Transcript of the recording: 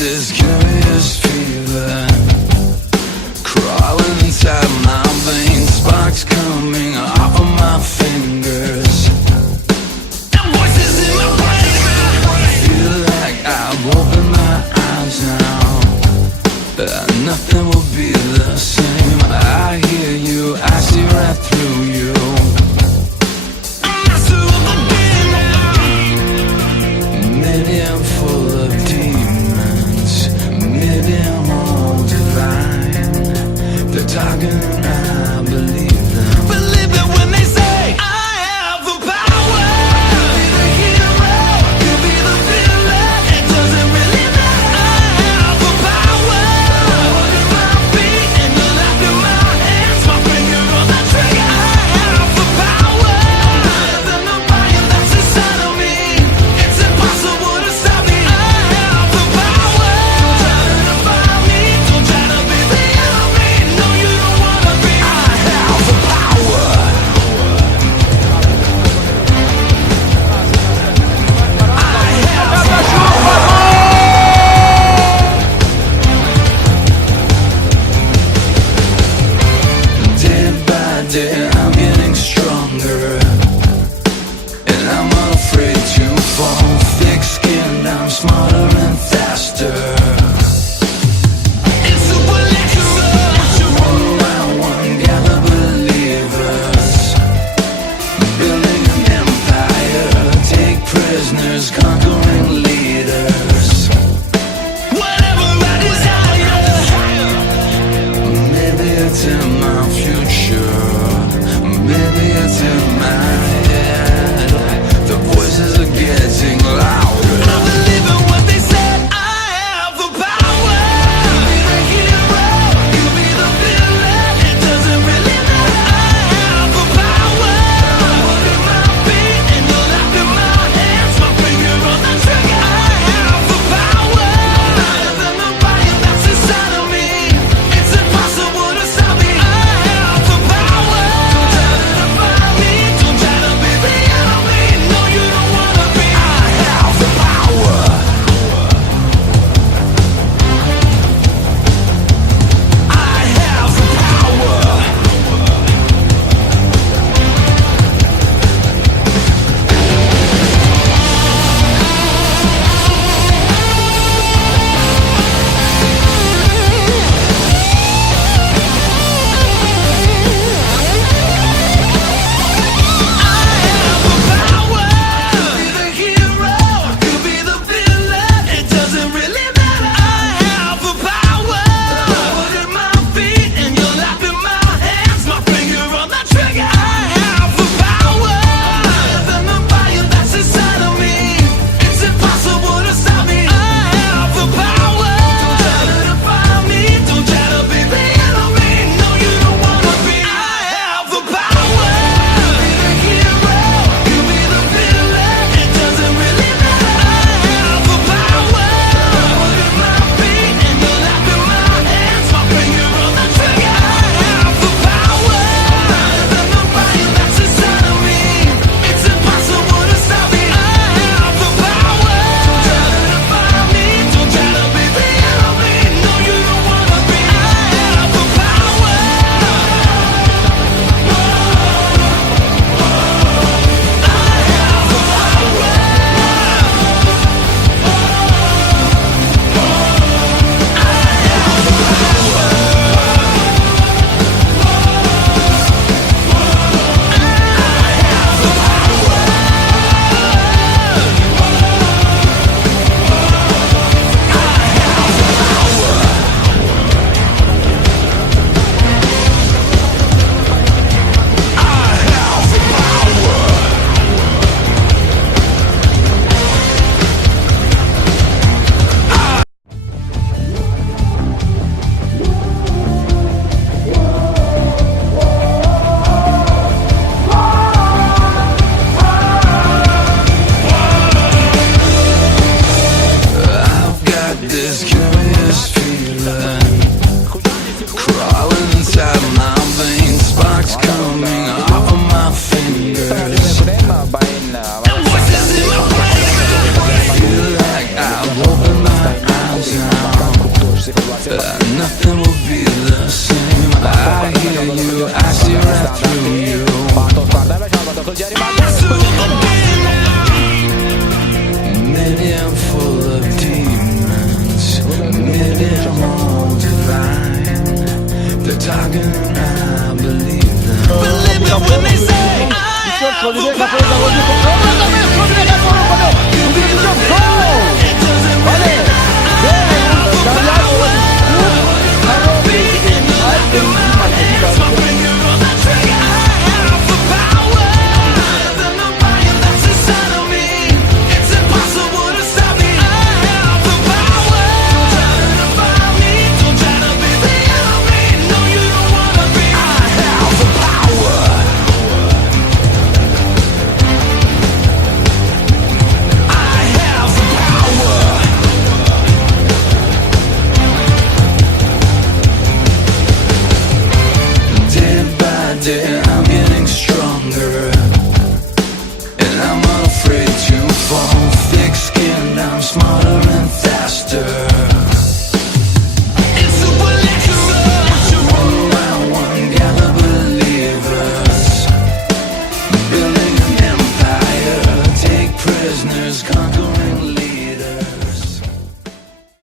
this curious fever crawling inside my veins, sparks coming out of my fingers, and voices in my brain. I feel like I've opened my eyes now, nothing will be the same. I hear you, I see right through you. I'm master of the game now. Maybe I'm full of demons, maybe I'm all divine. They're talking and I believe them. Believe it when they say I have the power. I'll be the hero, you'll be the villain. It doesn't really matter. I have the power. Hold in my feet and the life in my hands. My finger on the trigger. I have the power. Higher than the fire that's inside of me. It's impossible to stop me. I have the power. Don't try to define me. Don't try to be the enemy. No, you don't wanna be. I have the power. Day by day I'm getting stronger, and I'm not afraid to fall. Thick-skinned, I'm smarter and faster. It's supernatural. One by one, gather believers, building an empire. Take prisoners, conquering leaders. Whatever I desire. Maybe it's in my future, maybe it's in my head. The voices are getting louder. I believe in what they said. I have the power. You'll be the hero, you'll be the villain. It doesn't really matter. I have the power. Hold in my feet and the life in my hands. My finger on the trigger. I have the power. Higher than the fire that's inside of me. It's impossible to stop me. I have the power. Don't try to define me. Don't try to be the enemy. No, you don't wanna be. I have the power. I have the power. comes out, nothing will be the same. I hear you, I see right through you. Maybe I'm full of demons, maybe I'm all divine. They're talking and I believe them. Believe it when they say I am the